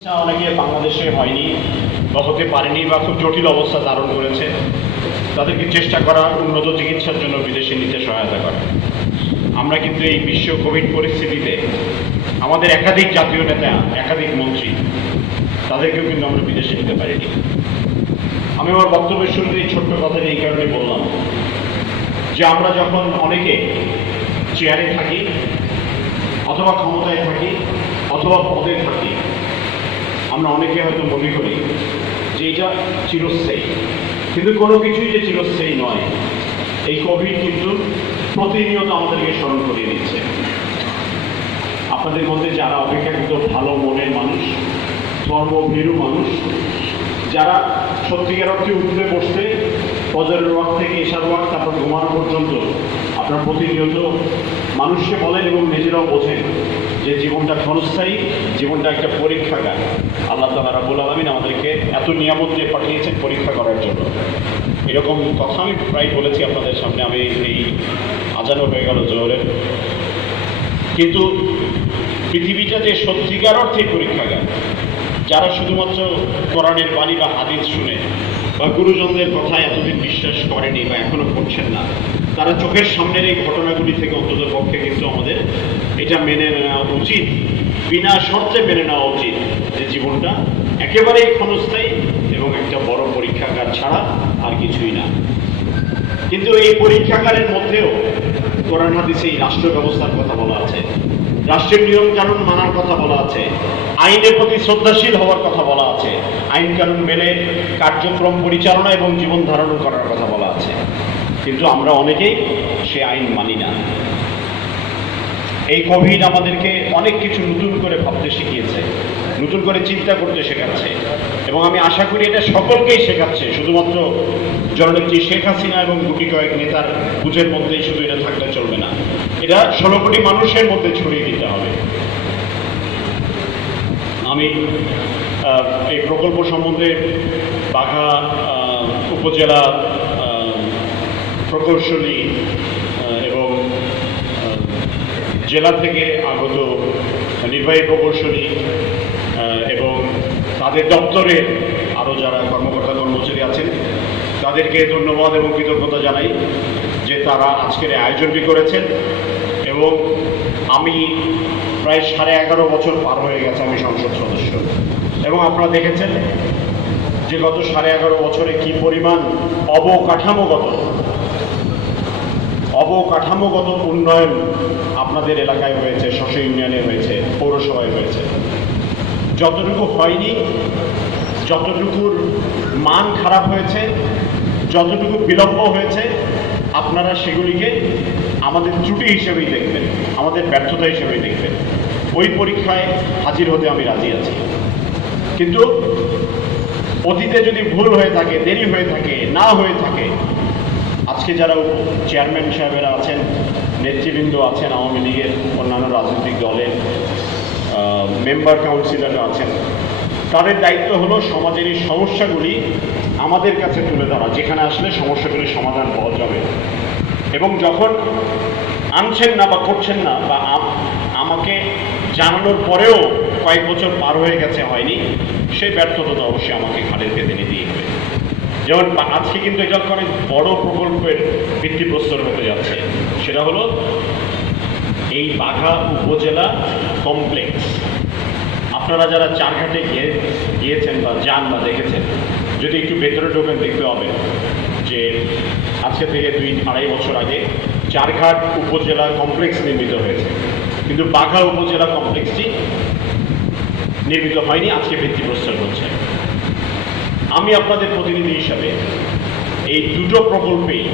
অনেকে বাংলাদেশে হয়নি বা হতে পারেনি বা খুব জটিল অবস্থা ধারণ করেছে, তাদেরকে চেষ্টা করা উন্নত চিকিৎসার জন্য বিদেশে নিতে সহায়তা করা। আমরা কিন্তু এই বিশ্ব কোভিড পরিস্থিতিতে আমাদের একাধিক জাতীয় নেতা, একাধিক মন্ত্রী, তাদেরকেও কিন্তু আমরা বিদেশে নিতে পারিনি। আমি আমার বক্তব্যের শুরুতে এই ছোট্ট কথাটা এই কারণে বললাম যে আমরা যখন অনেকে চেয়ারে থাকি অথবা ক্ষমতায় থাকি অথবা পদে থাকি, আমরা অনেকে হয়তো মনে করি যে এটা চিরস্থায়ী, কিন্তু কোনো কিছুই যে চিরস্থায়ী নয়। এই কোভিড কিন্তু প্রতিনিয়ত আমাদেরকে স্মরণ করিয়ে দিচ্ছে। আপনাদের মধ্যে যারা অপেক্ষাকৃত ভালো মনের মানুষ, ধর্মভীরু মানুষ, যারা সত্যিকার অর্থে উঠতে বসতে ফজরের ওয়াক্ত থেকে এশার ওয়াক্ত তারপর ঘুমানো পর্যন্ত আপনারা প্রতিনিয়ত মানুষকে বলেন এবং নিজেরাও বোঝেন যে জীবনটা ক্ষণস্থায়ী, জীবনটা একটা পরীক্ষাগার। আল্লাহ তাআলা রাব্বুল আলামিন আমাদেরকে এত নিয়ামত দিয়ে পাঠিয়েছেন পরীক্ষা করার জন্য। এরকম কথা আমি প্রায় বলেছি আপনাদের সামনে। আমি এই আজানও হয়ে গেল জোহরের, কিন্তু পৃথিবীটা যে সত্যিকার অর্থে পরীক্ষাগার, যারা শুধুমাত্র কোরআনের বাণী বা হাদিস শুনে বা গুরুজনদের কথায় এতদিন বিশ্বাস করেনি বা এখনো করছেন না, তারা চোখের সামনের এই ঘটনাগুলি থেকে অন্তত পক্ষে কিন্তু আমাদের এটা মেনে নেওয়া উচিত, বিনা শর্তে মেনে নেওয়া উচিত যে জীবনটা একেবারেই ক্ষণস্থায়ী এবং একটা বড় পরীক্ষাগার ছাড়া আর কিছুই না। কিন্তু এই পরীক্ষাগারের মধ্যেও কোরআন হাদিসে এই রাষ্ট্র ব্যবস্থার কথা বলা আছে, রাষ্ট্রের নিয়ম কানুন মানার কথা বলা আছে, আইনের প্রতি শ্রদ্ধাশীল হওয়ার কথা বলা আছে, আইন কানুন মেনে কার্যক্রম পরিচালনা এবং জীবন ধারণ করার কথা বলা আছে। কিন্তু আমরা অনেকেই সে আইন মানি না। এই কোভিড আমাদেরকে অনেক কিছু নতুন করে ভাবতে শিখিয়েছে, নতুন করে চিন্তা করতে শেখাচ্ছে, এবং আমি আশা করি এটা সকলকেই শেখাচ্ছে। শুধুমাত্র জননেত্রী শেখ হাসিনা এবং গুটি কয়েক নেতার বুঝের মধ্যেই শুধু এটা থাকলে চলবে না, এটা 16 কোটি মানুষের মধ্যে ছড়িয়ে দিতে হবে। আমি এই প্রকল্প সম্বন্ধে বাঘা উপজেলা প্রকৌশলী এবং জেলা থেকে আগত নির্বাহী প্রকৌশলী এবং তাদের দপ্তরে আরও যারা কর্মকর্তা কর্মচারী আছেন, তাদেরকে ধন্যবাদ এবং কৃতজ্ঞতা জানাই যে তারা আজকের আয়োজনটি করেছেন। এবং আমি প্রায় 11.5 বছর পার হয়ে গেছে আমি সংসদ সদস্য, এবং আপনারা দেখেছেন যে গত 11.5 বছরে কি পরিমাণ অবকাঠামোগত উন্নয়ন আপনাদের এলাকায় হয়েছে, শস্য ইউনিয়নে হয়েছে, পৌরসভায় হয়েছে। যতটুকু হয়নি, যতটুকুর মান খারাপ হয়েছে, যতটুকু বিলম্ব হয়েছে, আপনারা সেগুলিকে আমাদের ত্রুটি হিসেবেই দেখবেন, আমাদের ব্যর্থতা হিসেবেই দেখবেন। ওই পরীক্ষায় হাজির হতে আমি রাজি আছি। কিন্তু অতীতে যদি ভুল হয়ে থাকে, দেরি হয়ে থাকে, না হয়ে থাকে, আজকে যারা চেয়ারম্যান সাহেবেরা আছেন, নেতৃবৃন্দ আছেন, আওয়ামী লীগের অন্যান্য রাজনৈতিক দলের মেম্বার কাউন্সিলররা আছেন, তাদের দায়িত্ব হলো সমাজের এই সমস্যাগুলি আমাদের কাছে তুলে ধরা, যেখানে আসলে সমস্যাগুলির সমাধান পাওয়া যাবে। এবং যখন আনছেন না বা করছেন না, বা আমাকে জানানোর পরেও কয়েক বছর পার হয়ে গেছে হয়নি, সেই ব্যর্থতা অবশ্যই আমাকে ঘাড়ের পেতে নিতেই হবে। যেমন আজকে কিন্তু এটা অনেক বড় প্রকল্পের ভিত্তিপ্রস্তর হতে যাচ্ছে, সেটা হলো এই বাঘা উপজেলা কমপ্লেক্স। আপনারা যারা চারঘাটে গিয়েছেন বা যান বা দেখেছেন, যদি একটু ভেতরে ঢোকেন দেখতে হবে যে আজকে থেকে 2-2.5 বছর আগে চারঘাট উপজেলা কমপ্লেক্স নির্মিত হয়েছে, কিন্তু বাঘা উপজেলা কমপ্লেক্সটি নির্মিত হয়নি, আজকে ভিত্তিপ্রস্তর হচ্ছে। আমি আপনাদের প্রতিনিধি হিসাবে এই দুটো প্রকল্পেই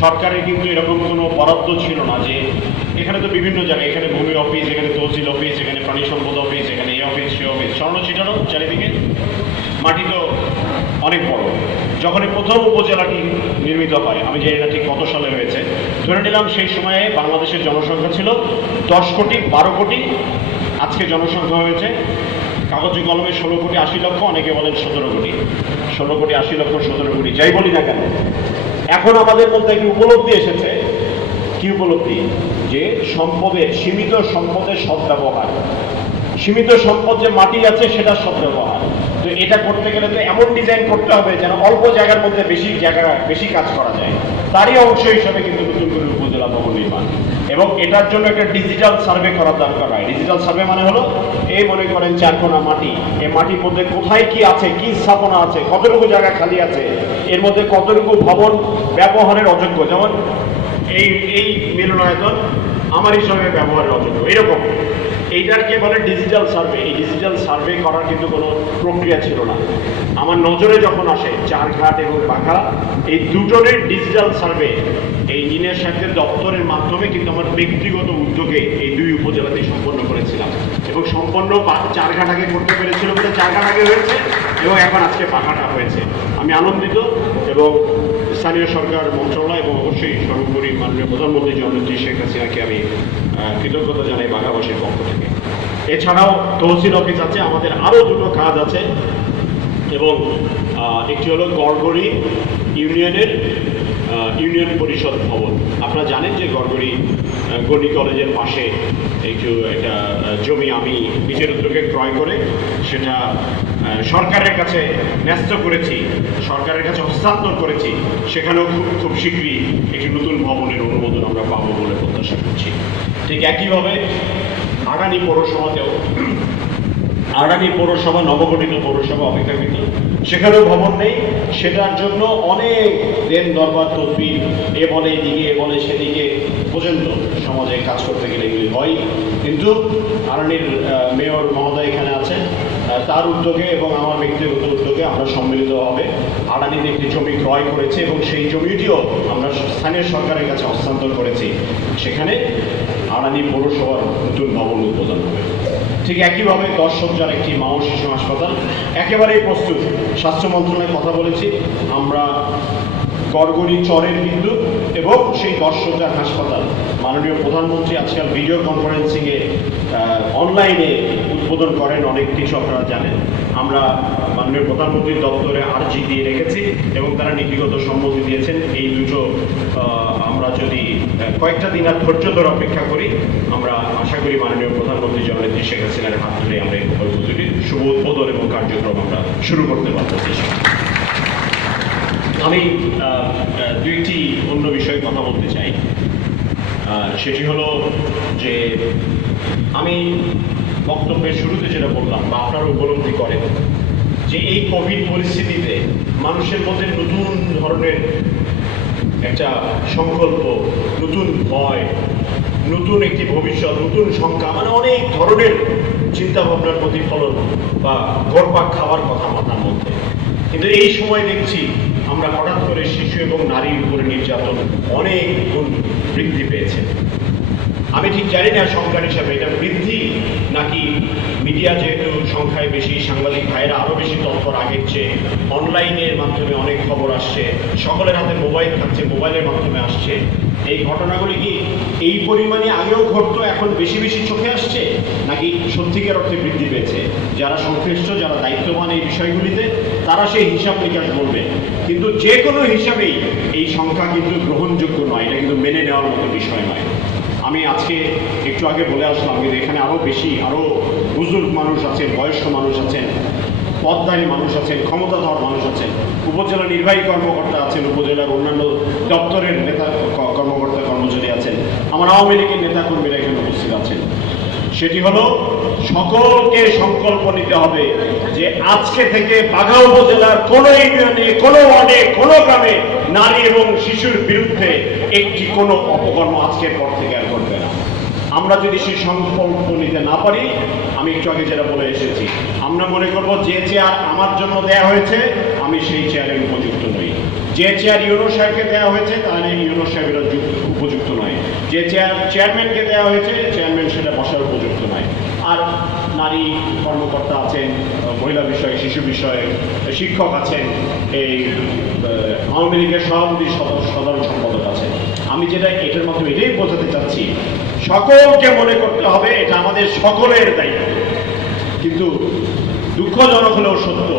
সরকারের কিন্তু এরকম কোনো বরাদ্দ ছিল না যে এখানে তো বিভিন্ন জায়গায়, এখানে ভূমি অফিস, এখানে তহসিল অফিস, এখানে প্রাণী সম্পদ অফিস, এখানে এই অফিস সে অফিস, স্বর্ণ ছিটানো চারিদিকে, মাটি তো অনেক বড়। যখন প্রথম উপজেলাটি নির্মিত হয়, আমি জানি না ঠিক কত সালে হয়েছে, ধরে নিলাম সেই সময়ে বাংলাদেশের জনসংখ্যা ছিল 10 কোটি 12 কোটি, আজকে জনসংখ্যা হয়েছে কাগজে কলমে 16 কোটি 80 লক্ষ, অনেকে বলেন 17 কোটি। 16 কোটি 80 লক্ষ 17 কোটি যাই বলি না কেন, এখন আমাদের মধ্যে একটি উপলব্ধি এসেছে। কি উপলব্ধি? যে সম্পদের, সীমিত সম্পদের সদ্ব্যবহার। সীমিত সম্পদ যে মাটি আছে সেটা সব ব্যবহার। তো এটা করতে গেলে তো এমন ডিজাইন করতে হবে যেন অল্প জায়গার মধ্যে বেশি কাজ করা যায়। তারই অংশ হিসাবে কিন্তু নতুন করে উপজেলা ভবন নির্মাণ, এবং এটার জন্য একটা ডিজিটাল সার্ভে করার দরকার হয়। ডিজিটাল সার্ভে মানে হলো এই মনে করেন 4 কোণা মাটি, এই মাটির মধ্যে কোথায় কি আছে, কি স্থাপনা আছে, কতটুকু জায়গা খালি আছে, এর মধ্যে কতটুকু ভবন ব্যবহারের অযোগ্য, যেমন এই মিলনায়তন আমার হিসাবে ব্যবহারের অযোগ্য, এরকম। এইটাকে বলে ডিজিটাল সার্ভে। এই ডিজিটাল সার্ভে করার কিন্তু কোনো প্রক্রিয়া ছিল না। আমার নজরে যখন আসে চারঘাট এবং বাঘা, এই দুটোরই ডিজিটাল সার্ভে এই ইঞ্জিনিয়ার সাহেবদের দপ্তরের মাধ্যমে কিন্তু আমার ব্যক্তিগত উদ্যোগে এই 2 উপজেলাতেই সম্পন্ন করেছিলাম, এবং সম্পন্ন চারঘাট আগে করতে পেরেছিল বলে চারঘাট আগে হয়েছে, এবং এখন আজকে বাঘাটা হয়েছে। আমি আনন্দিত, এবং স্থানীয় সরকার মন্ত্রণালয় এবং অবশ্যই সর্বোপরি মাননীয় প্রধানমন্ত্রী জননেত্রী শেখ হাসিনাকে আমি কৃতজ্ঞতা জানাই বাঘাবাসীর পক্ষ থেকে। এছাড়াও তহসিল অফিস আছে, আমাদের আরও 2টো কাজ আছে, এবং একটি হলো গড়গড়ি ইউনিয়নের ইউনিয়ন পরিষদ ভবন। আপনারা জানেন যে গড়গড়ি গণি কলেজের পাশে একটা জমি আমি নিজের উদ্যোগে ক্রয় করে সেটা সরকারের কাছে ন্যস্ত করেছি, সরকারের কাছে হস্তান্তর করেছি। সেখানেও খুব শীঘ্রই একটি নতুন ভবনের অনুমোদন আমরা পাবো বলে প্রত্যাশা করছি। ঠিক একইভাবে আগামী পৌরসভাতেও, আগামী পৌরসভা নবগঠিত পৌরসভা অপেক্ষাকৃত, সেখানেও ভবন নেই। সেটার জন্য অনেক দেন দরবার তদবির, এ বলে এদিকে, এ বলে সেদিকে, পর্যন্ত সমাজে কাজ করতে গেলে এগুলি হয়। কিন্তু আরানির মেয়র মহোদয় এখানে আছেন, তার উদ্যোগে এবং আমার ব্যক্তিগত উদ্যোগে আমরা সম্মিলিতভাবে আরানিতে একটি জমি ক্রয় করেছি, এবং সেই জমিটিও আমরা স্থানীয় সরকারের কাছে হস্তান্তর করেছি। সেখানে আরানি পৌরসভার নতুন ভবন উদ্বোধন হবে। ঠিক একইভাবে 10 শয্যার একটি মা ও শিশু হাসপাতাল একেবারেই প্রস্তুত। স্বাস্থ্য মন্ত্রণালয়ে কথা বলেছি, আমরা গড়গড়ি চরের বিদ্যুৎ এবং সেই 10 শয্যার হাসপাতাল মাননীয় প্রধানমন্ত্রী আজকাল ভিডিও কনফারেন্সিংয়ে অনলাইনে উদ্বোধন করেন, অনেক কিছু আপনারা জানেন। আমরা মাননীয় প্রধানমন্ত্রীর দপ্তরে আর্জি দিয়ে রেখেছি, এবং তারা নীতিগত সম্মতি দিয়েছেন। এই দুটো আমরা যদি কয়েকটা দিন আর ধৈর্য ধরে অপেক্ষা করি, আমরা আশা করি মাননীয় প্রধানমন্ত্রী জননেত্রী শেখ হাসিনার হাত ধরে আমরা এই দুটির শুভ উদ্বোধন এবং কার্যক্রম আমরা শুরু করতে পারবো। আমি 2টি অন্য বিষয়ে কথা বলতে চাই। সেটি হলো যে আমি বক্তব্যের শুরুতে যেটা বললাম, বা আপনারা উপলব্ধি করেন যে এই কোভিড পরিস্থিতিতে মানুষের মধ্যে নতুন ধরনের একটা সংকল্প, নতুন ভয়, নতুন একটি ভবিষ্যৎ, নতুন সংখ্যা, মানে অনেক ধরনের চিন্তা ভাবনার প্রতিফলন বা ঘরপাক খাওয়ার কথা মাথার মধ্যে। কিন্তু এই সময় দেখছি আমরা হঠাৎ করে শিশু এবং নারীর উপরে নির্যাতন অনেক গুণ বৃদ্ধি পেয়েছে। আমি ঠিক জানি না সংখ্যার হিসাবে এটা বৃদ্ধি নাকি মিডিয়া যেহেতু সংখ্যায় বেশি, সাংবাদিক ভাইয়েরা আরও বেশি তৎপর আগের চেয়ে, অনলাইনের মাধ্যমে অনেক খবর আসছে, সকলের হাতে মোবাইল থাকছে, মোবাইলের মাধ্যমে আসছে। এই ঘটনাগুলি কি এই পরিমাণে আগেও ঘটতো, এখন বেশি বেশি চোখে আসছে, নাকি সত্যিকার অর্থে বৃদ্ধি পেয়েছে? যারা সংশ্লিষ্ট, যারা দায়িত্ববান এই বিষয়গুলিতে, তারা সেই হিসাব নিকাশ বলবে। কিন্তু যে কোনো হিসাবেই এই সংখ্যা কিন্তু গ্রহণযোগ্য নয়, এটা কিন্তু মেনে নেওয়ার মতো বিষয় নয়। আমি আজকে একটু আগে বলে আসলাম, কিন্তু এখানে আরও বেশি, আরও বুজুর্গ মানুষ আছেন, বয়স্ক মানুষ আছেন, পদধারী মানুষ আছেন, ক্ষমতাধর মানুষ আছেন, উপজেলা নির্বাহী কর্মকর্তা আছেন, উপজেলার অন্যান্য দপ্তরের নেতা কর্মকর্তা কর্মচারী আছেন, আমার আওয়ামী লীগের নেতাকর্মীরা এখানে উপস্থিত আছেন। সেটি হলো সকলকে সংকল্প নিতে হবে যে আজকে থেকে বাঘা উপজেলার কোনো ইউনিয়নে, কোনো ওয়ার্ডে, কোনো গ্রামে নারী এবং শিশুর বিরুদ্ধে একটি কোনো অপকর্ম আজকের পর থেকে আর করবে না। আমরা যদি সেই সংকল্প নিতে না পারি, আমি একটু আগে যেটা বলে এসেছি, আমরা মনে করব যে চেয়ার আমার জন্য দেয়া হয়েছে আমি সেই চেয়ারের উপযুক্ত নই, যে চেয়ার ইউনো সাহেবকে দেওয়া হয়েছে তাহলে ইউনো সাহেবের উপযুক্ত নয়, যে চেয়ারম্যানকে দেওয়া হয়েছে চেয়ারম্যান সেটা বসার উপযুক্ত নয়। আর নারী কর্মকর্তা আছেন, মহিলা বিষয়ে, শিশু বিষয়ে শিক্ষক আছেন, এই আওয়ামী লীগের সভাপতি সাধারণ সম্পাদক আছেন। আমি যেটা এটার মাধ্যমে এটাই বোঝাতে চাচ্ছি, সকলকে মনে করতে হবে এটা আমাদের সকলের দায়িত্ব। কিন্তু দুঃখজনক হলেও সত্য,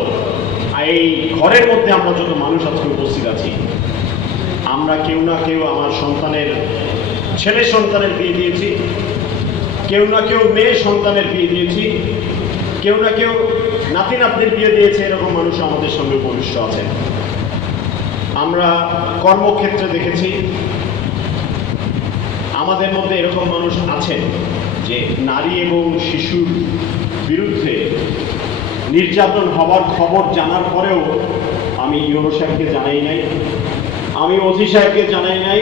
এই ঘরের মধ্যে আমরা যত মানুষ আজকে উপস্থিত আছি, আমরা কেউ না কেউ আমার ছেলে সন্তানের বিয়ে দিয়েছি, কেউ না কেউ মেয়ে সন্তানের বিয়ে দিয়েছি, কেউ না কেউ নাতি নাতনির বিয়ে দিয়েছে, এরকম মানুষ আমাদের সঙ্গে উপবিষ্ট আছেন। আমরা কর্মক্ষেত্রে দেখেছি আমাদের মধ্যে এরকম মানুষ আছেন যে নারী এবং শিশুর বিরুদ্ধে নির্যাতন হওয়ার খবর জানার পরেও আমি ইউনো সাহেবকে জানাই নাই, আমি ওসি সাহেবকে জানাই নাই,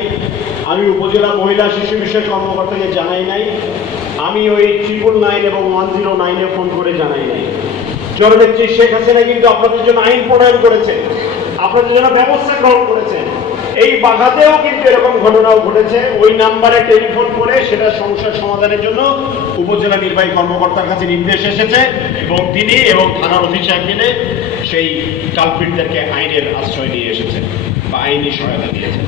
আমি উপজেলা মহিলা শিশু বিষয়ক কর্মকর্তাকে জানাই নাই, আমি ওই 999 এবং 109-এ ফোন করে জানাই নাই। জননেত্রী শেখ হাসিনা কিন্তু আপনাদের জন্য আইন প্রণয়ন করেছে, আপনাদের জন্য ব্যবস্থা গ্রহণ করেছেন। এই বাঘাতেও কিন্তু এরকম ঘটনাও ঘটেছে। ওই নাম্বারে টেলিফোন করে সেটা সমস্যার সমাধানের জন্য উপজেলা নির্বাহী কর্মকর্তার কাছে নির্দেশ এসেছে এবং তিনি এবং থানার ওসি সাহেব মিলে সেই কালপিটদেরকে আইনের আশ্রয় নিয়ে এসেছেন বা আইনি সহায়তা দিয়েছেন।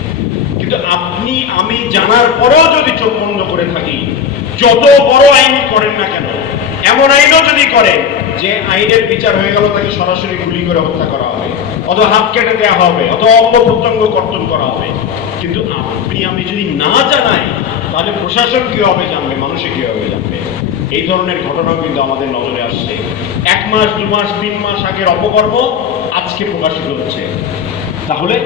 কিন্তু আপনি আমি জানার পরেও যদি চোখ বন্ধ করে থাকি, যত বড় আইন করেন না কেন, এমন আইনও যদি করেন যে আইনের বিচার হয়ে গেল, তাকে সরাসরি গুলি করে হত্যা করা হবে, অথবা হাত কেটে দেওয়া হবে, অথবা অঙ্গ প্রত্যঙ্গ কর্তন করা হবে, কিন্তু আপনি আমি যদি না জানাই তাহলে প্রশাসন কিভাবে জানবে, মানুষে কিভাবে জানবে? এই ধরনের ঘটনাও কিন্তু আমাদের নজরে আসছে। 1 মাস 2 মাস 3 মাস আগের অপকর্ম আজকে প্রকাশিত হচ্ছে। তাহলে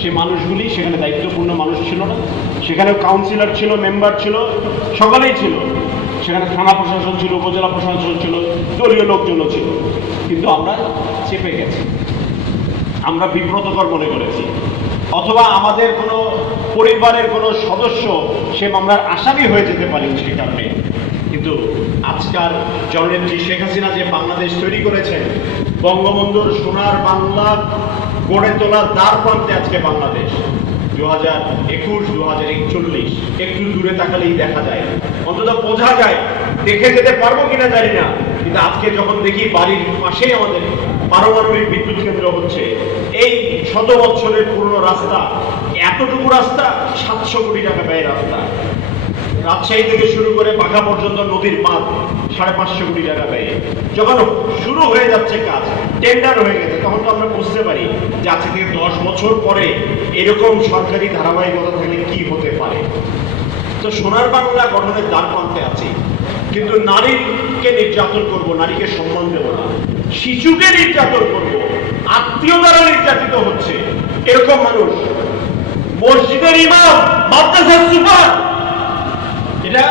সে মানুষগুলি, সেখানে দায়িত্বপূর্ণ মানুষ ছিল না, সেখানে কাউন্সিলর ছিল, মেম্বার ছিল, সকলেই ছিল, সেখানে থানা প্রশাসন ছিল, উপজেলা প্রশাসন ছিল, দলীয় লোকজনও ছিল, কিন্তু আমরা চেপে গেছি, আমরা বিব্রতকর মনে করেছি, অথবা আমাদের কোনো পরিবারের কোনো সদস্য সে মামলার আসামি হয়ে যেতে পারেন সেই কারণে। কিন্তু আজকাল জননেত্রী শেখ হাসিনা যে বাংলাদেশ তৈরি করেছেন, বঙ্গবন্ধুর সোনার বাংলা গড়ে তোলার দ্বার প্রান্তে আজকে বাংলাদেশ 2021 2041, একটু দূরে তাকালেই দেখা যায়, অন্তত বোঝা যায়। দেখে যেতে পারবো কিনা জানি না, কিন্তু আজকে যখন দেখি বাড়ির পাশেই আমাদের পারমাণবিক বিদ্যুৎ কেন্দ্র হচ্ছে, এই 100 বছরের পুরনো রাস্তা, এতটুকু রাস্তা 700 কোটি টাকা ব্যয়ের রাস্তা, রাজশাহী থেকে শুরু করে বাঘা পর্যন্ত নদীর বাঁধ 550 কোটি টাকা ব্যয়ে, যখন শুরু হয়ে যাচ্ছে কাজ, টেন্ডার হয়ে গেছে, তখন তো আমরা বুঝতে পারি যে আজকে থেকে 10 বছর পরে এরকম সরকারি ধারাবাহিকতা থাকলে কি হতে পারে। তো সোনার বাংলা গঠনের দ্বার প্রান্তে আছি, কিন্তু নারীকে নির্যাতন করব, নারীকে সম্মান দেব না, শিশুকে নির্যাতন করব, আত্মীয় দ্বারা নির্যাতিত হচ্ছে এরকম মানুষ, মসজিদের ইমাম, মাদ্রাসার সুপার, এটা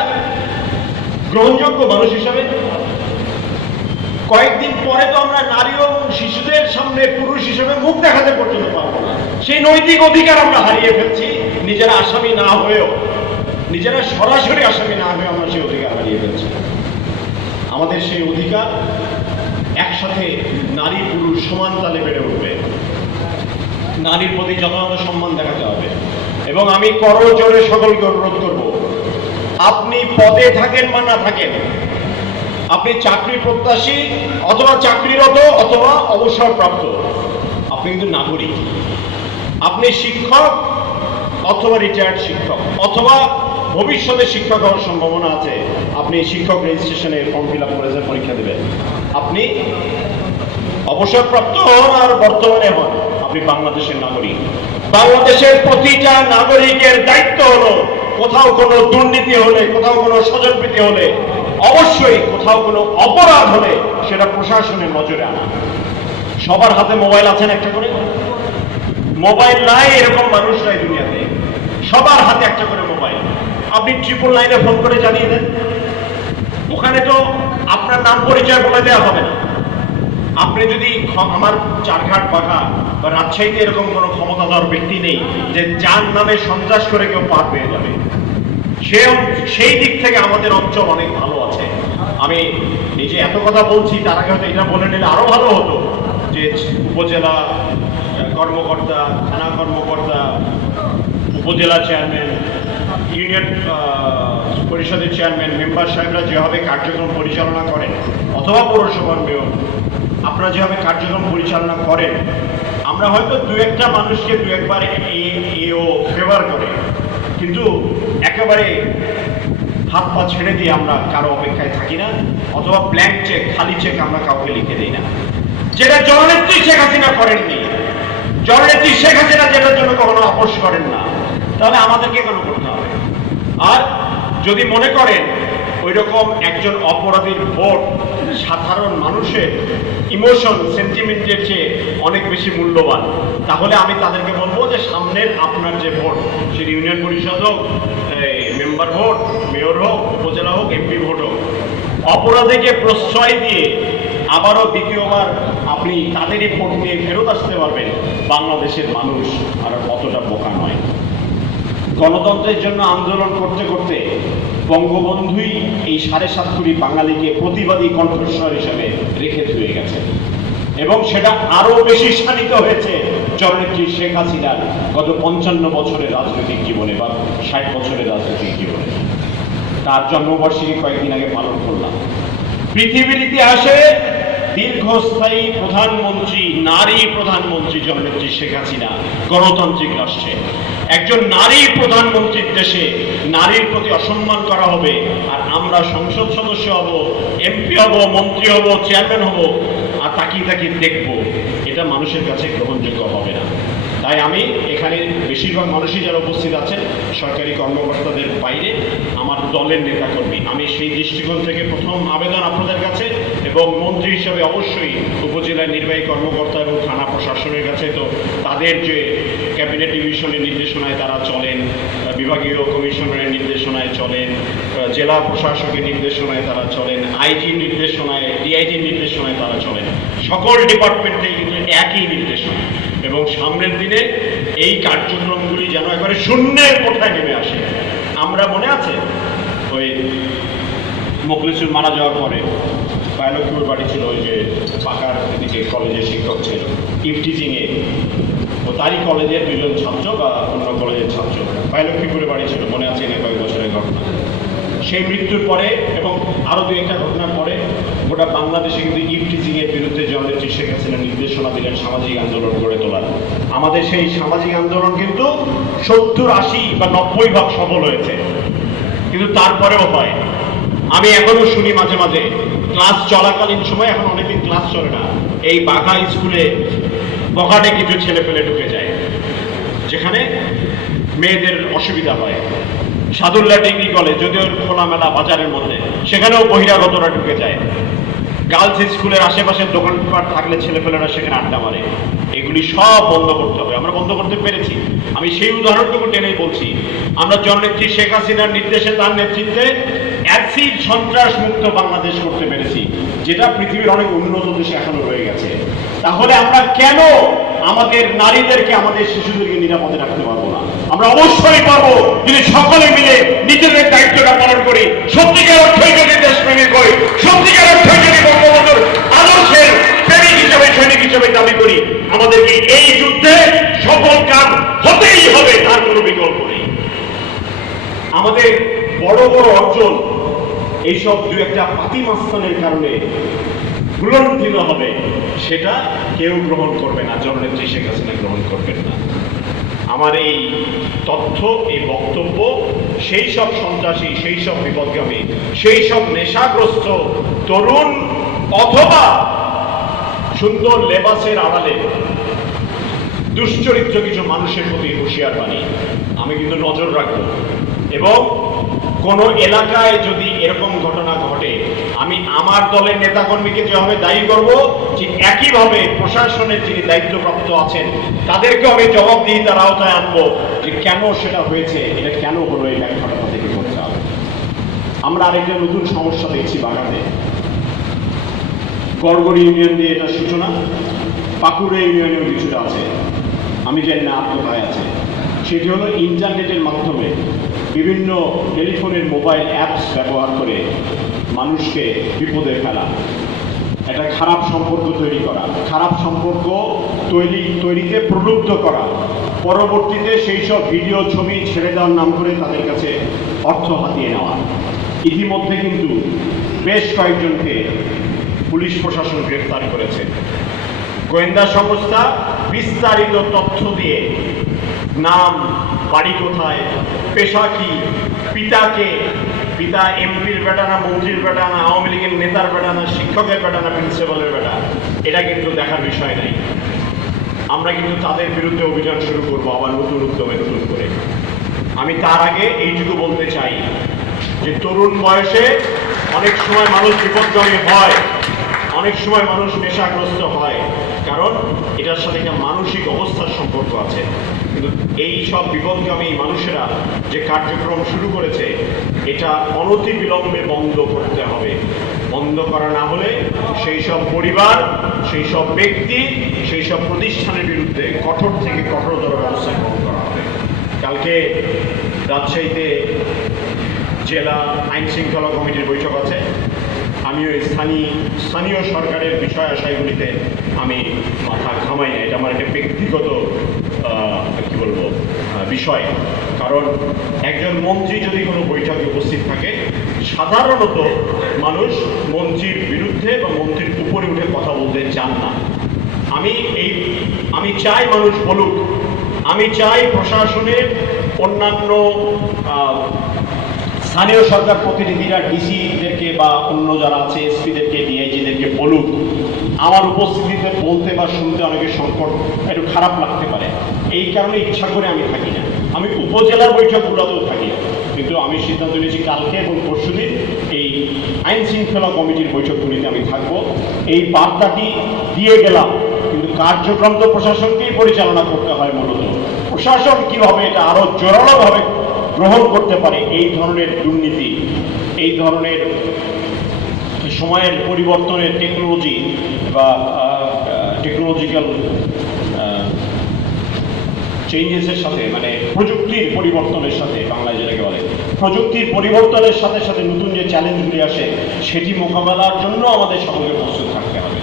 গ্রহণযোগ্য মানুষ হিসাবে? কয়েকদিন পরে তো আমরা নারী ও শিশুদের সামনে পুরুষ হিসেবে মুখ দেখাতে পর্যন্ত পারবো না। সেই নৈতিক অধিকার আমরা হারিয়ে ফেলছি, নিজেরা আসামি না হয়েও, নিজেরা সরাসরি আসামি না হয়ে আমরা সেই অধিকার হারিয়ে ফেলছি। আমাদের সেই অধিকার একসাথে নারী পুরুষ সমান তালে বেড়ে উঠবে, নারীর প্রতি যথাযথ সম্মান দেখাতে হবে। এবং আমি করজোরে সকলকে অনুরোধ করব, আপনি পদে থাকেন বা না থাকেন, আপনি চাকরি প্রত্যাশী অথবা চাকরিরত অথবা অবসরপ্রাপ্ত, আপনি কিন্তু নাগরিক। আপনি শিক্ষক অথবা রিটায়ার্ড শিক্ষক, অথবা ভবিষ্যতে শিক্ষক হওয়ার সম্ভাবনা আছে, আপনি শিক্ষক রেজিস্ট্রেশনে ফর্ম ফিল আপ করেছেন, পরীক্ষা দেবেন, আপনি অবসরপ্রাপ্ত হন আর বর্তমানে হন, আপনি বাংলাদেশের নাগরিক। বাংলাদেশের প্রতিটা নাগরিকের দায়িত্ব হলো কোথাও কোনো দুর্নীতি হলে, কোথাও কোনো স্বজনপ্রীতি হলে, অবশ্যই কোথাও কোনো অপরাধ হলে সেটা প্রশাসনের নজরে আনা। সবার হাতে মোবাইল আছেন একটা করে? মোবাইল নাই এরকম মানুষ নাই দুনিয়াতে, সবার হাতে একটা করে মোবাইল। আপনি 999-এ ফোন করে জানিয়ে দেন, ওখানে তো আপনার নাম পরিচয় বলে দেওয়া হবে না। আপনি যদি, আমার চারঘাট বাঘা বা রাজশাহীতে এরকম কোনো ক্ষমতাধর ব্যক্তি নেই যে যার নামে সন্ত্রাস করে কেউ পার পেয়ে যাবে, সেই দিক থেকে আমাদের অঞ্চল অনেক ভালো আছে। আমি নিজে এত কথা বলছি, তার আগে হয়তো এটা বলে নিলে আরো ভালো হতো যে উপজেলা কর্মকর্তা, থানা কর্মকর্তা, উপজেলা চেয়ারম্যান, ইউনিয়ন পরিষদের চেয়ারম্যান, মেম্বার সাহেবরা যেভাবে কার্যক্রম পরিচালনা করেন, অথবা পৌরসভার মেয়র, আপনারা যেভাবে কার্যক্রম পরিচালনা করেন, আমরা হয়তো 2-1টা মানুষকে 2-1বার এও ফেভার করে, কিন্তু একেবারে হাত পা ছেড়ে দিয়ে আমরা কারো অপেক্ষায় থাকি না, অথবা ব্ল্যাঙ্ক চেক, খালি চেক আমরা কাউকে লিখে দিই না। যেটা জননেত্রী শেখ হাসিনা করেননি, জননেত্রী শেখ হাসিনা যেটার জন্য কখনো আপোষ করেন না, তাহলে আমাদেরকে কেন করতে হবে? আর যদি মনে করেন ওই রকম একজন অপরাধীর ভোট সাধারণ মানুষের ইমোশন সেন্টিমেন্টের চেয়ে অনেক বেশি মূল্যবান, তাহলে আমি তাদেরকে বলবো যে সামনের আপনার যে ভোট, সেটা ইউনিয়ন পরিষদ হোক, মেম্বার ভোট, মেয়র হোক, উপজেলা হোক, এমপি ভোট হোক, অপরাধীকে প্রশ্রয় দিয়ে আবারও দ্বিতীয়বার আপনি তাদেরই ভোট নিয়ে ফেরত আসতে পারবেন। বাংলাদেশের মানুষ আর অতটা বোকা নয়। গণতন্ত্রের জন্য আন্দোলন করতে করতে বঙ্গবন্ধুই এই ৭.৫ কোটি বাঙালিকে প্রতিবাদী কণ্ঠস্বর হিসেবে রেখে ধুয়ে গেছে, এবং সেটা আরো বেশি শানিত হয়েছে জননেত্রী শেখ হাসিনার গত ৫৫ বছরের রাজনৈতিক জীবনে বা ৬০ বছরের রাজনৈতিক জীবনে। তার জন্মবার্ষিকী কয়েকদিন আগে পালন করলাম। পৃথিবীর ইতিহাসে দীর্ঘস্থায়ী প্রধানমন্ত্রী, নারী প্রধানমন্ত্রী জননেত্রী শেখ হাসিনা গণতান্ত্রিক রাষ্ট্রে। একজন নারী প্রধানমন্ত্রীর দেশে নারীর প্রতি অসম্মান করা হবে, আর আমরা সংসদ সদস্য হব, এমপি হব, মন্ত্রী হব, চেয়ারম্যান হব, আর তাকিয়ে তাকিয়ে দেখব, এটা মানুষের কাছে গ্রহণযোগ্য হবে না। তাই আমি এখানে বেশিরভাগ মানুষই যারা উপস্থিত আছেন সরকারি কর্মকর্তাদের বাইরে আমার দলের নেতাকর্মী, আমি সেই দৃষ্টিকোণ থেকে প্রথম আবেদন আপনাদের কাছে, এবং মন্ত্রী হিসাবে অবশ্যই উপজেলার নির্বাহী কর্মকর্তা এবং থানা প্রশাসনের কাছে, তো তাদের যে ক্যাবিনেট ডিভিশনের নির্দেশনায় তারা চলেন, বিভাগীয় কমিশনারের নির্দেশনায় চলেন, জেলা প্রশাসকের নির্দেশনায় তারা চলেন, আইজির নির্দেশনায়, ডিআইজির নির্দেশনায় তারা চলেন, সকল ডিপার্টমেন্টেই কিন্তু একই নির্দেশনা। এবং সামনের দিনে এই কার্যক্রমগুলি যেন একবারে শূন্যের কোঠায় নেমে আসে। আমরা মনে আছে ওই মোখলেসুর মারা যাওয়ার পরে পায়লক্ষীপুর বাড়ি ছিল, ওই যে পাকার দিকে কলেজের শিক্ষক ছিল, ইফটিজিংয়ে ও তারই কলেজের 2 জন ছাত্র বা অন্য কলেজের ছাত্র, পায়লক্ষীপুরে বাড়ি ছিল, মনে আছে না কয়েক বছরের ঘটনা। সেই মৃত্যুর পরে এবং আরও 2-1টা ঘটনার পরে গোটা বাংলাদেশে কিন্তু ইফটিজিংয়ের বিরুদ্ধে জননেত্রী শেখ হাসিনা নির্দেশনা দিলেন সামাজিক আন্দোলন গড়ে তোলার। আমাদের সেই সামাজিক আন্দোলন কিন্তু 70-80 বা 90% সফল হয়েছে, কিন্তু তারপরেও হয়। আমি এখনো শুনি মাঝে মাঝে ক্লাস চলাকালীন সময়, এখন অনেকদিন ক্লাস চলে না, এই বাঘা স্কুলে বখাটে কিছু ছেলে পেলে ঢুকে যায়, যেখানে মেয়েদের অসুবিধা হয়। সাদুল্লাহ ডিগ্রি কলেজ, যদিও খোলামেলা বাজারের মধ্যে, সেখানেও বহিরাগতরা ঢুকে যায়। গার্লস স্কুলের আশেপাশে দোকানপাট থাকলে ছেলেপেলেরা সেখানে আড্ডা মারে। এগুলি সব বন্ধ করতে হবে। আমরা বন্ধ করতে পেরেছি। আমি সেই উদাহরণটুকু টেনেই বলছি, আমরা জননেত্রী শেখ হাসিনার নির্দেশে, তার নেতৃত্বে অ্যাসিড সন্ত্রাস মুক্ত বাংলাদেশ করতে পেরেছি, যেটা পৃথিবীর অনেক উন্নত দেশে এখনো রয়ে গেছে। তাহলে আমরা কেন আমাদের নারীদেরকে, আমাদের শিশুদেরকে নিরাপদে রাখতে পারবো না? আমরা অবশ্যই পারবো, যদি সকলে মিলে নিজেদের দায়িত্বটা পালন করি, সত্যিকার অর্থে যদি দেশপ্রেমিক হই, সত্যিকার অর্থে যদি বঙ্গবন্ধুর আদর্শের প্রেমিক হিসেবে, সৈনিক হিসেবে দাবি করি। আমাদেরকে এই যুদ্ধে সফল কাম হতেই হবে, তার কোনো বিকল্প নেই। আমাদের বড় বড় অর্জন এইসব 2-1টা পাতিমাস্তানের কারণে ভুলণ্ঠিত হবে, সেটা কেউ গ্রহণ করবে না, জননেত্রী শেখ হাসিনা গ্রহণ করবেন না। আমার এই তথ্য, এই বক্তব্য সেই সব সন্ত্রাসী, সেই সব বিপদগামী, সেই সব নেশাগ্রস্ত তরুণ অথবা সুন্দর লেবাসের আড়ালে দুশ্চরিত্র কিছু মানুষের প্রতি হুঁশিয়ার বাণী আমি কিন্তু নজর রাখব। এবং কোনো এলাকায় যদি এরকম ঘটনা ঘটে, আমি আমার দলের নেতাকর্মীকে যেভাবে দায়ী করব, ঠিক একইভাবে প্রশাসনের যিনি দায়িত্বপ্রাপ্ত আছেন তাদেরকে আমি জবাবদিহিতার আওতায় আনবো, যে কেন সেটা হয়েছে, এটা কেন হলো, এই ব্যাখ্যাটা থেকে করতে হবে। আমরা আরেকটা নতুন সমস্যা দেখছি বাগানে। গড়গড়ি ইউনিয়ন দিয়ে এটা সূচনা, পাকুড়া ইউনিয়নেও কিছুটা আছে, আমি জানি না আর কোথায় আছে। সেটি হলো ইন্টারনেটের মাধ্যমে বিভিন্ন টেলিফোনের মোবাইল অ্যাপস ব্যবহার করে মানুষকে বিপদে ফেলা, একটা খারাপ সম্পর্ক তৈরি করা, খারাপ সম্পর্ক তৈরিতে প্রলুব্ধ করা, পরবর্তীতে সেই সব ভিডিও ছবি ছেড়ে দেওয়ার নাম করে তাদের কাছে অর্থ হাতিয়ে নেওয়া। ইতিমধ্যে কিন্তু বেশ কয়েকজনকে পুলিশ প্রশাসন গ্রেফতার করেছে। গোয়েন্দা সংস্থা বিস্তারিত তথ্য দিয়ে নাম, বাড়ি কোথায়, পেশা কি, পিতাকে, পিতা এমপির বেটা না, মন্ত্রীর বেটা না, আওয়ামী লীগের নেতার বেটা না, শিক্ষকের বেটা না, প্রিন্সিপালের বেটা, এটা কিন্তু দেখার বিষয় নাই। আমরা কিন্তু তাদের বিরুদ্ধে অভিযান শুরু করবো আবার নতুন উদ্যমে, নতুন করে। আমি তার আগে এইটুকু বলতে চাই যে তরুণ বয়সে অনেক সময় মানুষ বিপদগামী হয়, অনেক সময় মানুষ নেশাগ্রস্ত হয়, কারণ এটার সাথে একটা মানসিক অবস্থার সম্পর্ক আছে। কিন্তু এই সব বিপদগামী মানুষেরা যে কার্যক্রম শুরু করেছে এটা অনতিবিলম্বে বন্ধ করতে হবে। বন্ধ করা না হলে সেই সব পরিবার, সেই সব ব্যক্তি, সেই সব প্রতিষ্ঠানের বিরুদ্ধে কঠোর থেকে কঠোরতর ব্যবস্থা গ্রহণ করা হবে। কালকে রাজশাহীতে জেলা আইন শৃঙ্খলা কমিটির বৈঠক আছে। আমিও স্থানীয় সরকারের বিষয় আশয়গুলিতে আমি মাথা ঘামাই না, এটা আমার একটা ব্যক্তিগত কি বলবো বিষয়। কারণ একজন মন্ত্রী যদি কোনো বৈঠকে উপস্থিত থাকে, সাধারণত মানুষ মন্ত্রীর বিরুদ্ধে বা মন্ত্রীর উপরে উঠে কথা বলতে চান না। আমি চাই মানুষ বলুক, আমি চাই প্রশাসনের অন্যান্য স্থানীয় সরকার প্রতিনিধিরা ডিসিদেরকে বা অন্য যারা আছে এসপিদেরকে ডিআইজিদেরকে বলুক। আমার উপস্থিতিতে বলতে বা শুনতে অনেকের সংকট একটু খারাপ লাগতে পারে, এই কারণে ইচ্ছা করে আমি থাকি না। আমি উপজেলার বৈঠকগুলোতেও থাকি, কিন্তু আমি সিদ্ধান্ত নিয়েছি কালকে এবং পরশুদিন এই আইন শৃঙ্খলা কমিটির বৈঠকগুলিতে আমি থাকবো। এই বার্তাটি দিয়ে গেলাম, কিন্তু কার্যক্রম তো প্রশাসনকেই পরিচালনা করতে হয়। মূলত প্রশাসন কীভাবে এটা আরও জোরালোভাবে গ্রহণ করতে পারে এই ধরনের দুর্নীতি, এই ধরনের সময়ের পরিবর্তনের টেকনোলজি বা টেকনোলজিক্যাল চেঞ্জেসের সাথে, মানে প্রযুক্তির পরিবর্তনের সাথে, বাংলায় যেটাকে বলে প্রযুক্তির পরিবর্তনের সাথে সাথে নতুন যে চ্যালেঞ্জগুলি আসে সেটি মোকাবেলার জন্য আমাদের সকলকে প্রস্তুত থাকতে হবে।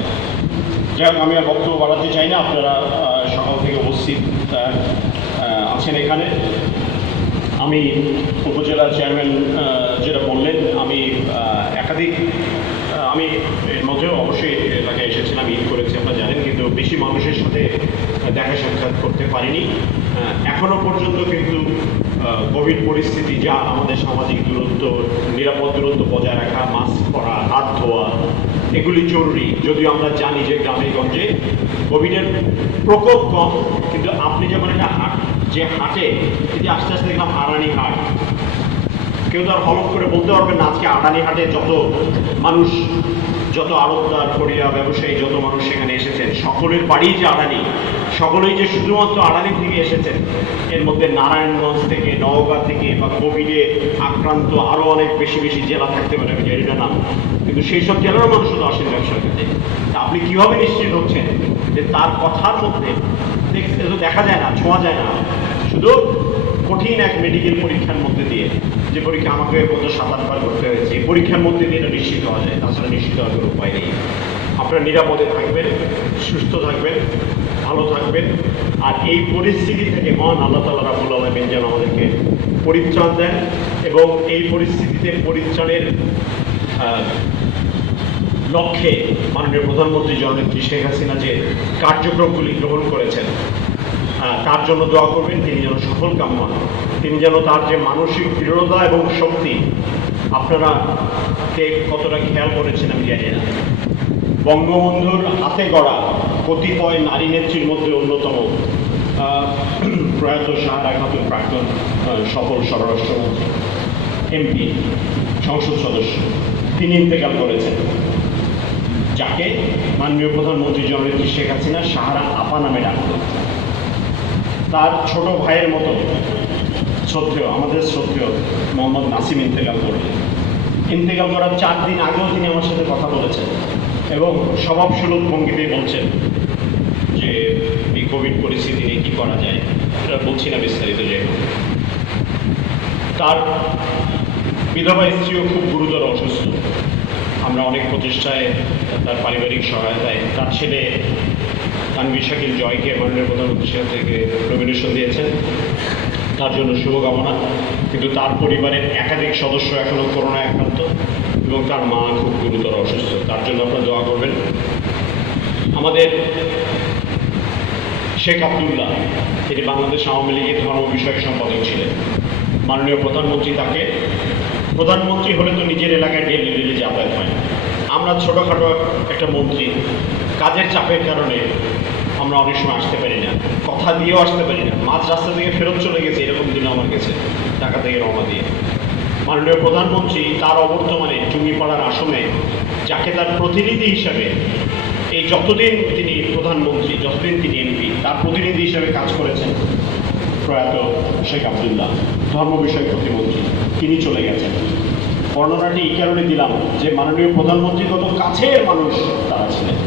যাই হোক, আমি আর বক্তব্য বাড়াতে চাই না। আপনারা সকাল থেকে উপস্থিত আছেন এখানে। আমি উপজেলা চেয়ারম্যান যেটা বললেন, আমি আমি এর মধ্যেও অবশ্যই এলাকায় এসেছিলাম, ঈদ করেছি আপনারা জানেন, কিন্তু বেশি মানুষের সাথে দেখা সাক্ষাৎ করতে পারিনি। এখনো পর্যন্ত কিন্তু কোভিড পরিস্থিতি যা আমাদের সামাজিক দূরত্ব, নিরাপদ দূরত্ব বজায় রাখা, মাস্ক পরা, হাত ধোয়া, এগুলি জরুরি। যদিও আমরা জানি যে গ্রামে গঞ্জে কোভিডের প্রকোপ কম, কিন্তু আপনি যেমন একটা যে হাটে, যদি আস্তে আস্তে দেখলাম আড়ানি হাট, কেউ তো আর হলফ করে বলতে পারবেন না আজকে আড়ানি হাটে যত মানুষ, যত আড়তদার, করিয়া ব্যবসায়ী, যত মানুষ সেখানে এসেছেন, সকলের বাড়ি যে আড়ানি, সকলেই যে শুধুমাত্র আড়ানি থেকে এসেছেন। এর মধ্যে নারায়ণগঞ্জ থেকে, নওগাঁ থেকে বা কোভিডে আক্রান্ত আরও অনেক বেশি বেশি জেলা থাকতে পারে, আমি জানি না, কিন্তু সেই সব জেলার মানুষও তো আসেন ব্যবসার ক্ষেত্রে। আপনি কীভাবে নিশ্চিত হচ্ছেন যে তার কথার মধ্যে দেখা যায় না, ছোঁয়া যায় না, শুধু কঠিন এক মেডিকেল পরীক্ষার মধ্যে দিয়ে, যে পরীক্ষা আমাকে গত 7-8 বার করতে হয়েছে, এই পরীক্ষার মধ্যে দিয়ে এটা নিশ্চিত হওয়া যায়, তাছাড়া নিশ্চিত হওয়ার কোনো উপায় নেই। আপনারা নিরাপদে থাকবেন, সুস্থ থাকবেন, ভালো থাকবেন, আর এই পরিস্থিতি থেকে মহান আল্লাহ তাআলা রাব্বুল আলামিন যেন আমাদেরকে পরিত্রাণ দেন, এবং এই পরিস্থিতিতে পরিত্রাণের লক্ষ্যে মাননীয় প্রধানমন্ত্রী জননেত্রী শেখ হাসিনা যে কার্যক্রমগুলি গ্রহণ করেছেন তার জন্য দোয়া করবেন। তিনি যেন সফল কাম হন, তিনি যেন তার যে মানসিক দৃঢ়তা এবং শক্তি, আপনারা কে কতটা খেয়াল করেছেন আমি জানি না, বঙ্গবন্ধুর হাতে গড়া কতিপয় নারী নেত্রীর মধ্যে অন্যতম প্রয়াত সাহারা খাতুন, প্রাক্তন সফল স্বরাষ্ট্রমন্ত্রী, এমপি, সংসদ সদস্য, তিনি ইন্তেকাল করেছেন, যাকে মাননীয় প্রধানমন্ত্রী জননেত্রী শেখ হাসিনা সাহারা আপা নামে ডাকত। তার ছোট ভাইয়ের মতো শ্রদ্ধেয়, আমাদের শ্রদ্ধেয় মোহাম্মদ নাসিম ইন্তেকাল করলেন। ইন্তেকাল করার 4 দিন আগেও তিনি আমার সাথে কথা বলেছেন এবং স্বভাবসুলভ ভঙ্গিতেই বলছেন যে এই কোভিড পরিস্থিতি নিয়ে কী করা যায়, এটা বলছি না বিস্তারিত। যে তার বিধবা স্ত্রীও খুব গুরুতর অসুস্থ, আমরা অনেক প্রচেষ্টায় তার পারিবারিক সহায়তায় তার ছেলে তানভীর শাকিল জয়কে মাননীয় প্রধানমন্ত্রীর সাথে থেকে নমিনেশন দিয়েছেন, তার জন্য শুভকামনা। কিন্তু তার পরিবারের একাধিক সদস্য এখনও করোনায় আক্রান্ত এবং তার মা খুব গুরুতর অসুস্থ, তার জন্য আপনারা দোয়া করবেন। আমাদের শেখ আবদুল্লাহ, তিনি বাংলাদেশ আওয়ামী লীগের ধর্ম বিষয়ক সম্পাদক ছিলেন। মাননীয় প্রধানমন্ত্রী তাকে, প্রধানমন্ত্রী হলে তো নিজের এলাকায় ডেলি ডেলি যাতায়াত হয়, আমরা ছোটোখাটো একটা মন্ত্রী, কাজের চাপের কারণে আমরা অনেক সময় আসতে পারি না, কথা দিয়েও আসতে পারি না, মাঝ রাস্তা থেকে ফেরত চলে গেছে, এরকম দিন আমার গেছে ঢাকা থেকে রওনা দিয়ে। মাননীয় প্রধানমন্ত্রী তার অবর্তমানে টুঙ্গিপাড়ার আসনে যাকে তার প্রতিনিধি হিসাবে এই যতদিন তিনি প্রধানমন্ত্রী, যতদিন তিনি এমপি, তার প্রতিনিধি হিসাবে কাজ করেছেন প্রয়াত শেখ আবদুল্লাহ, ধর্ম বিষয়ক প্রতিমন্ত্রী, তিনি চলে গেছেন। বর্ণনাটি এই কারণে দিলাম যে মাননীয় প্রধানমন্ত্রী কত কাছের মানুষ তারা ছিলেন।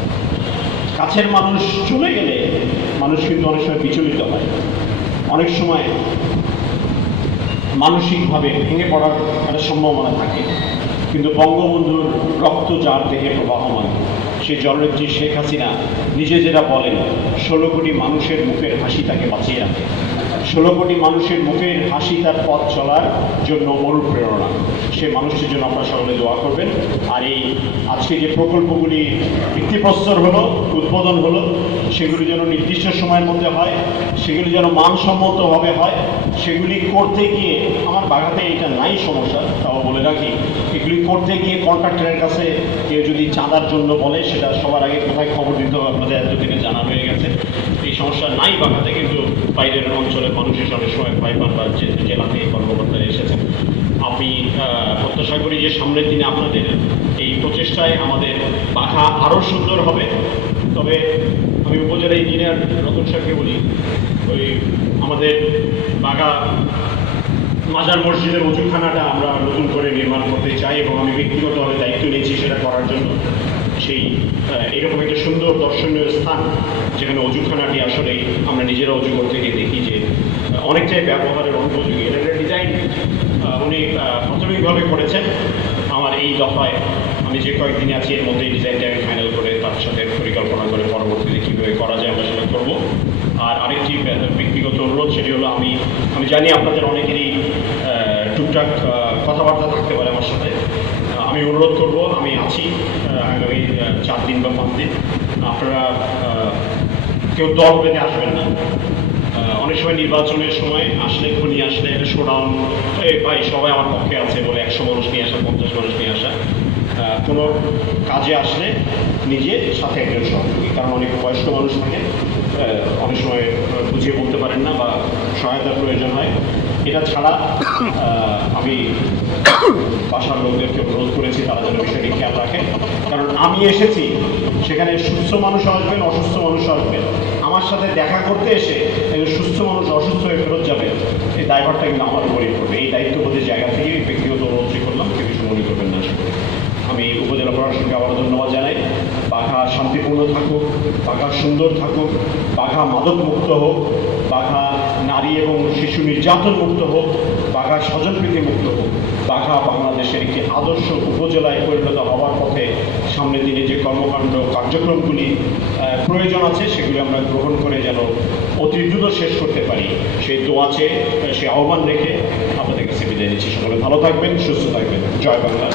কাছের মানুষ চলে গেলে মানুষ কিন্তু অনেক সময় বিচলিত হয়, অনেক সময় মানসিকভাবে ভেঙে পড়ার একটা সম্ভাবনা থাকে। কিন্তু বঙ্গবন্ধুর রক্ত যার দেহে প্রবাহমান, সেই জননেত্রী শেখ হাসিনা নিজে যেটা বলেন, 16 কোটি মানুষের মুখের হাসি তাকে বাঁচিয়ে রাখে। 16 কোটি মানুষের মুখের হাসি তার পথ চলার জন্য অনুপ্রেরণা। সে মানুষটির জন্য আপনারা সকলে দোয়া করবেন। আর এই আজকে যে প্রকল্পগুলি ভিত্তিপ্রস্তর হলো, উদ্বোধন হলো, সেগুলি যেন নির্দিষ্ট সময়ের মধ্যে হয়, সেগুলি যেন মানসম্মতভাবে হয়। সেগুলি করতে গিয়ে আমার বাগাতে এটা নাই সমস্যা, তাও বলে রাখি, এগুলি করতে গিয়ে কন্ট্রাক্টরের কাছে কেউ যদি চাঁদার জন্য বলে, সেটা সবার আগে কোথায় খবর দিতে হবে আপনাদের এতদিনে জানা হয়ে গেছে। এই সমস্যা নাই বাগাতে, কিন্তু বাইরের অঞ্চলের মানুষ এসে অনেক সময় ভয় পান বা জেলা থেকে কর্মকর্তারা এসেছেন। আমি প্রত্যাশা করি যে সামনের দিনে আপনাদের এই প্রচেষ্টায় আমাদের বাঘা আরও সুন্দর হবে। তবে আমি উপজেলা ইঞ্জিনিয়ার রতন সাহেবকে বলি, ওই আমাদের বাঘা মাজার মসজিদের অজুখানাটা আমরা নতুন করে নির্মাণ করতে চাই এবং আমি ব্যক্তিগতভাবে দায়িত্ব নিয়েছি সেটা করার জন্য। সেই এরকম একটা সুন্দর দর্শনীয় স্থান যেখানে অজুখানাটি আসলেই আমরা নিজেরা অজু করতে গিয়ে দেখি যে অনেকটাই ব্যবহারের অনুপযোগী। এটা একটা ডিজাইন উনি প্রাথমিকভাবে করেছেন। আমার এই দফায় আমি যে কয়েকদিনে আছি এর মধ্যে এই ডিজাইনটা আমি ফাইনাল করে তার সাথে পরিকল্পনা করে পরবর্তীতে কীভাবে করা যায় আমরা সেটা করবো। আর আরেকটি ব্যক্তিগত অনুরোধ, সেটি হলো আমি জানি আপনাদের অনেকেরই টুকটাক কথাবার্তা থাকতে পারে আমার সাথে। আমি অনুরোধ করব, আমি আছি আগামী 4 দিন বা 5 দিন। আপনারা কেউ দল বেঁধে আসবেন না। অনেক সময় নির্বাচনের সময় আসলে খনি আসলে একটা শোডাউন, ভাই সবাই আমার পক্ষে আছে বলে 100 মানুষ নিয়ে আসা, 50 মানুষ নিয়ে আসা, কোনো কাজে আসলে নিজের সাথে একজন সহযোগী, কারণ অনেক বয়স্ক মানুষ থাকে, অনেক সময় বুঝিয়ে বলতে পারেন না বা সহায়তার প্রয়োজন হয়। এটা ছাড়া আমি বাসার লোকদেরকে অনুরোধ করেছি তারা যেন বিষয়টি খেয়াল রাখে, কারণ আমি এসেছি সেখানে সুস্থ মানুষ আসবেন, অসুস্থ মানুষ আসবেন। আমার সাথে দেখা করতে এসে একজন সুস্থ মানুষ অসুস্থ হয়ে ফেরত যাবে, এই দায়ভারটা কিন্তু আমার উপরেই পড়বে। এই দায়িত্ববোধের জায়গা থেকে ব্যক্তিগত অনুরোধ করলাম, কেউ কিছু মনে করবেন না। আমি উপজেলা প্রশাসনকে আবারও ধন্যবাদ জানাই। বাঘা শান্তিপূর্ণ থাকুক, বাঘা সুন্দর থাকুক, বাঘা মাদক মুক্ত হোক, বাঘা নারী এবং শিশু নির্যাতন মুক্ত হোক, বাঘা স্বজনপ্রীতি মুক্ত হোক। বাঘা বাংলাদেশের একটি আদর্শ উপজেলায় পরিণত হওয়ার পথে সামনের দিনে যে কর্মকাণ্ড কার্যক্রমগুলি প্রয়োজন আছে সেগুলি আমরা গ্রহণ করে যেন অতি দ্রুত শেষ করতে পারি, সেই দোয়া চেয়ে, সেই আহ্বান রেখে আপনাদের কাছে বিদায় নিচ্ছি। সকলে ভালো থাকবেন, সুস্থ থাকবেন। জয় বাংলা।